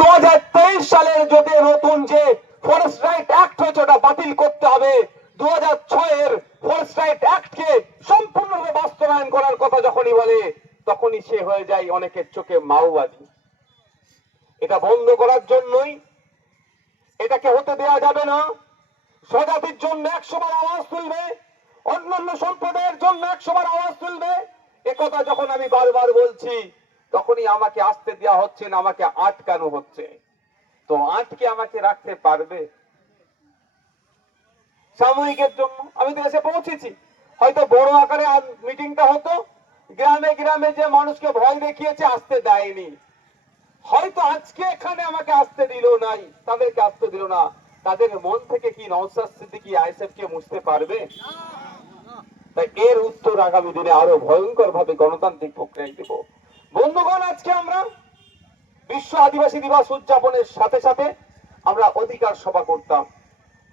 2023 সালের যদি নতুন যে ফরেস্ট রাইট অ্যাক্ট হয়েছে ওটা বাতিল করতে হবে। 2006 এর ফরেস্ট রাইট অ্যাক্টকে সম্পূর্ণভাবে বাস্তবায়ন করার কথা যখনই বলে তখনই সে হয়ে যায় অনেকের চোখে মাওবাদী। এটা বন্ধ করার জন্যই এটাকে হতে দেওয়া যাবে না। স্বজাতির জন্য 100 বার আওয়াজ তুলবে, অন্যান্য সম্প্রদায়ের জন্য 100 বার আওয়াজ তুলবে। একথা যখন আমি বারবার বলছি তখনই আমাকে আসতে দেওয়া হচ্ছে না, আমাকে আটকানো হচ্ছে। তো আটকে আমাকে রাখতে পারবে? সাময়িকের জন্য আমি তো এসে পৌঁছেছি, হয়তো বড় আকারে মিটিংটা হতো, গ্রামে গ্রামে যে মানুষকে ভয় দেখিয়েছে আসতে দেয়নি, হয়তো আজকে এখানে আমাকে আসতে দিল নাই, তাদেরকে আসতে দিল না। তাদের মন থেকে কি নওশাদ সিদ্দিকী আইএসএফ কে মুছতে পারবে? তাই এর উত্তর আগামী দিনে আরো ভয়ঙ্কর ভাবে গণতান্ত্রিক প্রক্রিয়ায় দেব। বন্ধুগণ, আজকে আমরা বিশ্ব আদিবাসী দিবস উদযাপনের সাথে সাথে আমরা অধিকার সভা করতাম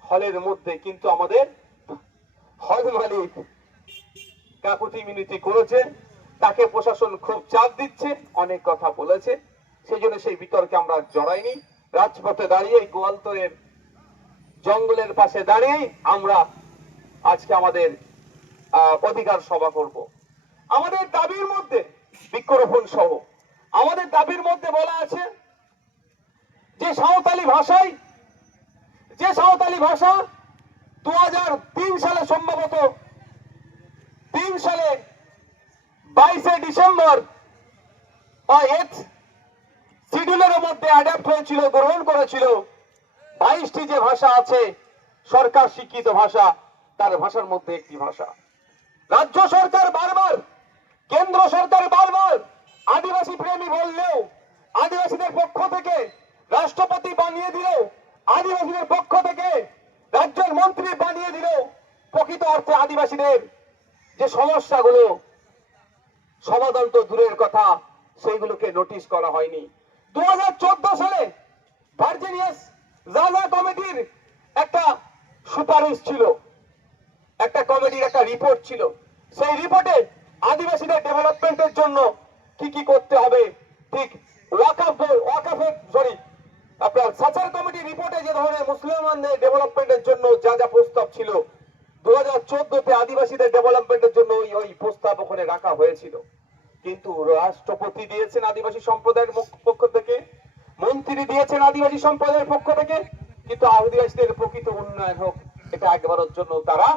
হলের মধ্যে, কিন্তু আমাদের হল মালিক কাকুতি মিনতি করেছে, তাকে প্রশাসন খুব চাপ দিচ্ছে, অনেক কথা বলেছে, সেই জন্য সেই বিতর্কে আমরা জড়াইনি। রাজপথে দাঁড়িয়ে গোয়ালতরের জঙ্গলের পাশে দাঁড়িয়ে আমরা আজকে আমাদের অধিকার সভা করব। আমাদের দাবির মধ্যে বৃক্ষরোপণ সহ আমাদের দাবির মধ্যে বলা আছে যে সাঁওতালি ভাষা 2003 সালে সম্ভবত 3 সালে 22 ডিসেম্বর শিডিউলের মধ্যে অ্যাডাপ্ট হয়েছিল, গ্রহণ করেছিল। 22টি যে ভাষা আছে সরকার স্বীকৃত ভাষা, তার ভাষার মধ্যে একটি ভাষা। রাজ্য সরকার বারবার, কেন্দ্র সরকার বারবার আদিবাসী প্রেমী বললেও, আদিবাসীদের পক্ষ থেকে রাষ্ট্রপতি বানিয়ে দিলেও, আদিবাসীদের পক্ষ থেকে রাজ্যের মন্ত্রী বানিয়ে দিলেও প্রকৃত অর্থে আদিবাসীদের যে সমস্যাগুলো সমাধান তো দূরের কথা, সেইগুলোকে নোটিশ করা হয়নি। 2014 সালে ভার্জিনিয়াস জাজা কমিটির একটা সুপারিশ ছিল, একটা কমিটির একটা রিপোর্ট ছিল। সেই রিপোর্টে আদিবাসীদের ডেভেলপমেন্টের জন্য কি কি করতে হবে, ঠিক আপনার সাচার কমিটি রিপোর্টে যে ধরনের মুসলমানদের ডেভেলপমেন্টের জন্য যা যা প্রস্তাব ছিল, 2014-তে আদিবাসীদের ডেভেলপমেন্টের জন্য ওই প্রস্তাব ওখানে রাখা হয়েছিল। কিন্তু রাষ্ট্রপতি দিয়েছেন আদিবাসী সম্প্রদায়ের পক্ষ থেকে, মন্ত্রী দিয়েছেন আদিবাসী সম্প্রদায়ের পক্ষ থেকে, কিন্তু আদিবাসীদের প্রকৃত উন্নয়ন হোক এটা একবারের জন্য তারা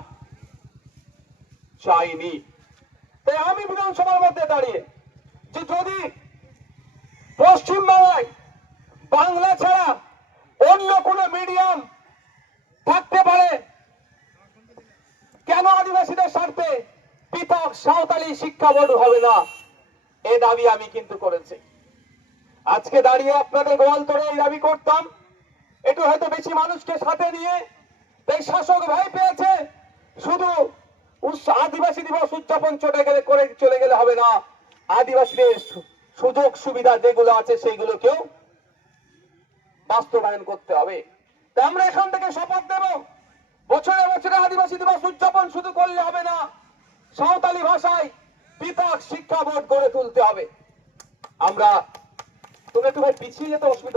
চাইনি। তাই আমি বিধানসভার মধ্যে দাঁড়িয়ে যে যদি পশ্চিমবাংলায় বাংলা ছাড়া অন্য কোন মিডিয়াম থাকতে পারে, কেন আদিবাসীদের স্বার্থে পৃথক সাঁওতালি শিক্ষা বোর্ড হবে না? এ দাবি আমি কিন্তু করেছি। আজকে দাঁড়িয়ে আপনাদের গোয়ালতরে এই দাবি করতাম, একটু হয়তো বেশি মানুষকে সাথে নিয়ে, তাই শাসক ভাই পেয়েছে শুধু আদিবাসী দিবস উদযাপন চলে গেলে হবে না, আদিবাসীদের সুযোগ সুবিধা যেগুলো আছে সেইগুলোকেও বাস্তবায়ন করতে হবে। তাই আমরা এখান থেকে শপথ নেব, বছরে বছরে আদিবাসী দিবস উদযাপন শুধু করলে হবে না, সাঁওতালি ভাষায় পৃথক শিক্ষা বোর্ড গড়ে তুলতে হবে। আমরা তুমি একটু ভাই পিছিয়ে যেতে অসুবিধা